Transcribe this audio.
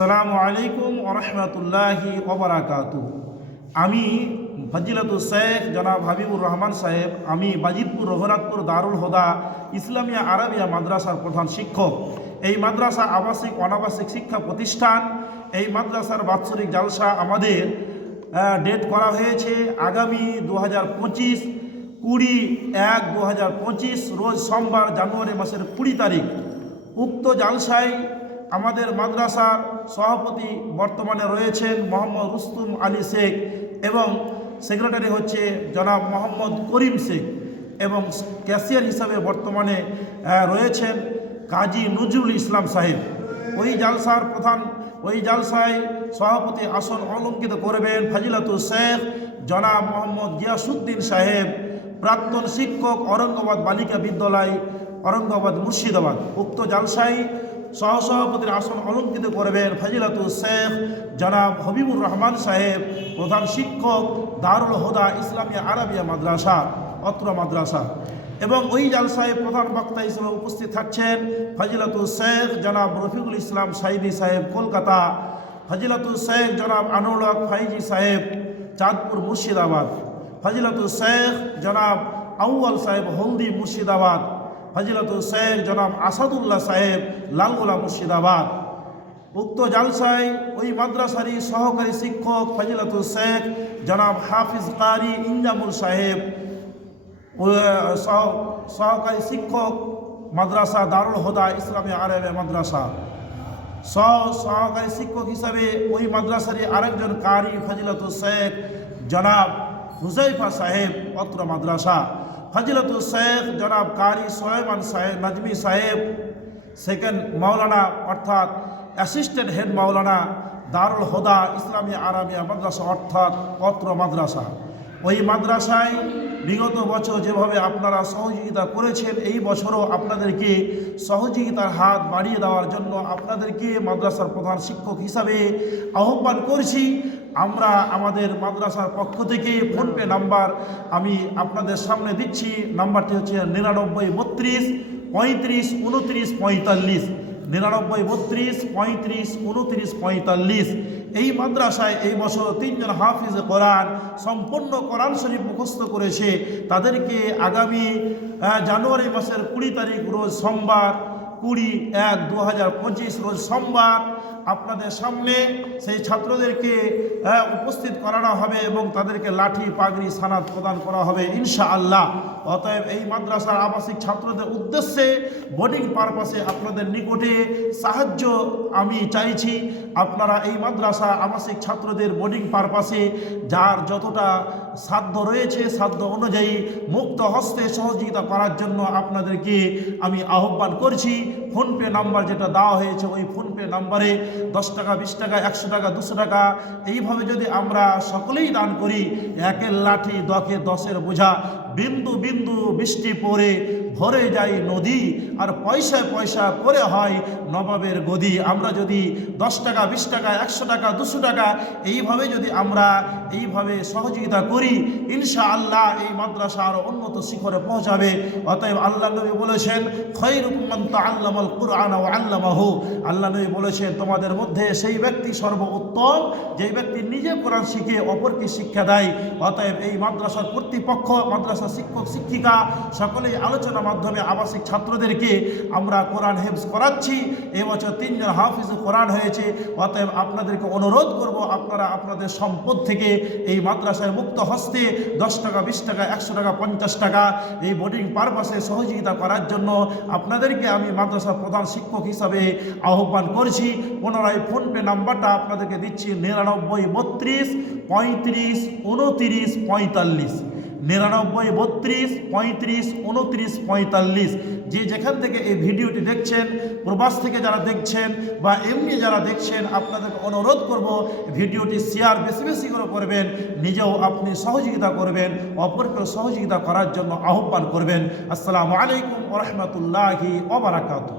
আসসালামু আলাইকুম ওয়া রাহমাতুল্লাহি ওয়া বারাকাতুহু। আমি ফজিলাতুল শেখ জনাব হাবিবুর রহমান সাহেব, আমি বাজিতপুর রঘুনাথপুর দারুল হুদা ইসলামিয়া আরাবিয়া মাদ্রাসার প্রধান শিক্ষক। এই মাদ্রাসা আবাসিক অনাবাসিক শিক্ষা প্রতিষ্ঠান। এই মাদ্রাসার বাৎসরিক জালসা আমাদের ডেট করা হয়েছে আগামী 2025 20/1/2025 রোজ সোমবার জানুয়ারি মাসের 20 তারিখ। উক্ত জালসায় আমাদের মাদ্রাসার সভাপতি বর্তমানে রয়েছেন মোহাম্মদ রুস্তুম আলী শেখ এবং সেক্রেটারি হচ্ছে জনাব মোহাম্মদ করিম শেখ এবং ক্যাশিয়ার হিসাবে বর্তমানে রয়েছেন কাজী নজরুল ইসলাম সাহেব। ওই জালসায় সভাপতি আসন অলঙ্কিত করবেন ফজিলাতুল শেখ জনাব মোহাম্মদ গিয়াসউদ্দিন সাহেব, প্রাক্তন শিক্ষক, ঔরঙ্গাবাদ বালিকা বিদ্যালয়, ঔরঙ্গাবাদ মুর্শিদাবাদ। উক্ত জালসায় সহসভাপতির আসন অলঙ্কিত করবেন ফজিলাতুল শেখ জনাব হাবিবুর রহমান সাহেব, প্রধান শিক্ষক, দারুল হুদা ইসলামিয়া আরাবিয়া মাদ্রাসা, অত্র মাদ্রাসা। এবং ওই জালসায় প্রধান বক্তা হিসেবে উপস্থিত থাকছেন ফজিলাতুল শেখ জনাব রফিকুল ইসলাম সাইদি সাহেব, কলকাতা, ফজিলাতুল শেখ জনাব আনোয়ার হক ফাইজি সাহেব, চাঁদপুর মুর্শিদাবাদ, ফজিলাতুল শেখ জনাব আউয়াল সাহেব, হলদি মুর্শিদাবাদ, ফজিলাতুল শেখ জনাব আসাদুল্লাহ সাহেব, লালগোলা মুর্শিদাবাদ। উক্ত জালসায় ওই মাদ্রাসারই সহকারী শিক্ষক ফজিলাতুল শেখ জনাব হাফিজ কারি ইনজামুল সাহেব, সহকারী শিক্ষক মাদ্রাসা দারুল হুদা ইসলামিয়া আরাবিয়া মাদ্রাসা। সহকারী শিক্ষক হিসাবে ওই মাদ্রাসারই আরেকজন কারি ফজিলাতুল শেখ জনাব হুজাইফা সাহেব, অত্র মাদ্রাসা। ফজিলাতুল শেখ জনাব কারি সুলাইমান সাহেব নাজমি সাহেব, সেকেন্ড মাওলানা অর্থাৎ অ্যাসিস্ট্যান্ট হেড মাওলানা, দারুল হুদা ইসলামিয়া আরাবিয়া মাদ্রাসা অর্থাৎ অত্র মাদ্রাসা। ওই মাদ্রাসায় বিগত বছর যেভাবে আপনারা সহযোগিতা করেছেন, এই বছরও আপনাদেরকে সহযোগিতার হাত বাড়িয়ে দেওয়ার জন্য আপনাদেরকে মাদ্রাসার প্রধান শিক্ষক হিসাবে আহ্বান করছি। আমরা আমাদের মাদ্রাসার পক্ষ থেকে ফোনপে নাম্বার আমি আপনাদের সামনে দিচ্ছি। নাম্বারটি হচ্ছে 9932 35 29 45, 9932 35 29 45। এই মাদ্রাসায় এই বছর 3 জন হাফিজ কোরআন সম্পূর্ণ কোরআন শরীফ মুখস্থ করেছে। তাদেরকে আগামী জানুয়ারি মাসের 20 তারিখ রোজ সোমবার 20/1/2025 রোজ সোমবার আপনাদের সামনে সেই ছাত্রদেরকে উপস্থিত করানো হবে এবং তাদেরকে লাঠি পাগড়ি সানাত প্রদান করা হবে ইনশাআল্লাহ। অতএব এই মাদ্রাসার আবাসিক ছাত্রদের উদ্দেশ্যে বোর্ডিং পারপাসে আপনাদের নিকটে সাহায্য আমি চাইছি। আপনারা এই মাদ্রাসা আবাসিক ছাত্রদের বোর্ডিং পারপাসে যার যতটা সাধ্য রয়েছে সাধ্য অনুযায়ী মুক্ত হস্তে সহযোগিতা করার জন্য আপনাদেরকে আমি আহ্বান করছি। ফোনপে নাম্বার যেটা দেওয়া হয়েছে ওই ফোনপে নাম্বারে 10 টাকা, 20 টাকা, 100 টাকা, 200 টাকা এইভাবে যদি আমরা সকলেই দান করি, একের লাঠি দকে 10-এর বোঝা, বিন্দু বিন্দু বৃষ্টি পড়ে ভরে যায় নদী, আর পয়সায় পয়সা করে হয় নবাবের গদি। আমরা যদি 10 টাকা, 20 টাকা, 100 টাকা, 200 টাকা এইভাবে যদি আমরা এইভাবে সহযোগিতা করি, ইনশাআল্লাহ এই মাদ্রাসা আরও উন্নত শিখরে পৌঁছাবে। অতএব আল্লাহ নবী বলেছেন, খায়রুকুম মান তাআল্লামাল কুরআন ওয়া আল্লামাহু। আল্লাহ নবী বলেছেন, তোমাদের মধ্যে সেই ব্যক্তি সর্বোত্তম যেই ব্যক্তি নিজে কোরআন শিখে অপরকে শিক্ষা দেয়। অতএব এই মাদ্রাসার কর্তৃপক্ষ, মাদ্রাসা শিক্ষক শিক্ষিকা সকলেই আলোচনার মাধ্যমে আবাসিক ছাত্রদেরকে আমরা কোরআন হেফজ করাচ্ছি। এবছর 3 জন হাফিজ কোরআন হয়েছে। অতএব আপনাদেরকে অনুরোধ করব, আপনারা আপনাদের সম্পদ থেকে এই মাদ্রাসায় মুক্ত হস্তে 10 টাকা, 20 টাকা, 100 টাকা, 50 টাকা এই বোর্ডিং পারপাসে সহযোগিতা করার জন্য আপনাদেরকে আমি মাদ্রাসার প্রধান শিক্ষক হিসাবে আহ্বান করছি। পুনরায় ফোনপে নাম্বারটা আপনাদেরকে দিচ্ছি 9932 35 29 45, 9932 35 29 45। যে যেখান থেকে এই ভিডিওটি দেখছেন, প্রবাস থেকে যারা দেখছেন বা এমনি যারা দেখছেন, আপনাদেরকে অনুরোধ করব ভিডিওটি শেয়ার বেশি বেশি করে করবেন, নিজেও আপনি সহযোগিতা করবেন, অপরকেও সহযোগিতা করার জন্য আহ্বান করবেন। আসসালামু আলাইকুম ওয়া রাহমাতুল্লাহি ওয়া বারাকাতুহু।